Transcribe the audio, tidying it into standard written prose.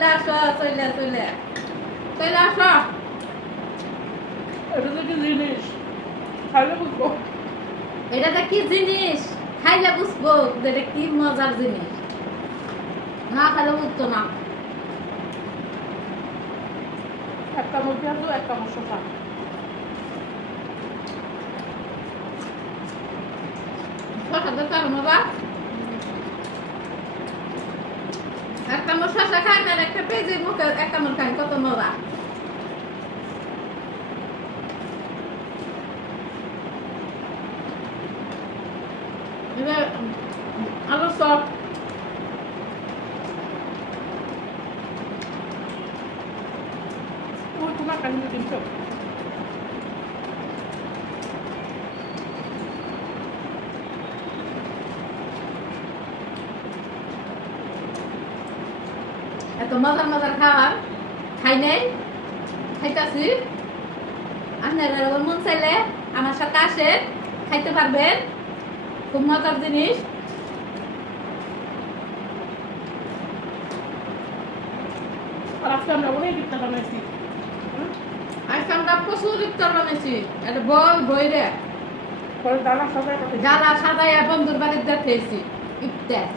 চলে আসো চলে চলে চলে আসো। এটা তো কি জিনিস খাইলে বুঝবো। এটা কি জিনিস খাইলে বুঝবো যে এটা কি মজার জিনিস, না খাইলে বুঝতো না। এক কামড় পেঁয়াজ এক কামড় শসা। শশা তো মজা, এক কামড় শশা খাই না একটা পেঁয়াজের মুখে এক কামড় খাই, কত মজা। আলুর চপ, ওই তোমার কাহিনী দিনছো এত মজার মজার খাবার খাই নাই, খাইতাছি। আপনারা মন চাইলে আমার সাথে আসেন, খাইতে পারবেন, খুব মজার জিনিস। আর আজকে আমরা অনেক ইফতার বানাইছি। আজকে আমরা প্রচুর ইফতার বানাইছি, এটা বল বইরে পরে দানা সাজায় যারা সাজাইয়া বন্ধুর বাড়িতে খেয়েছি ইফতার।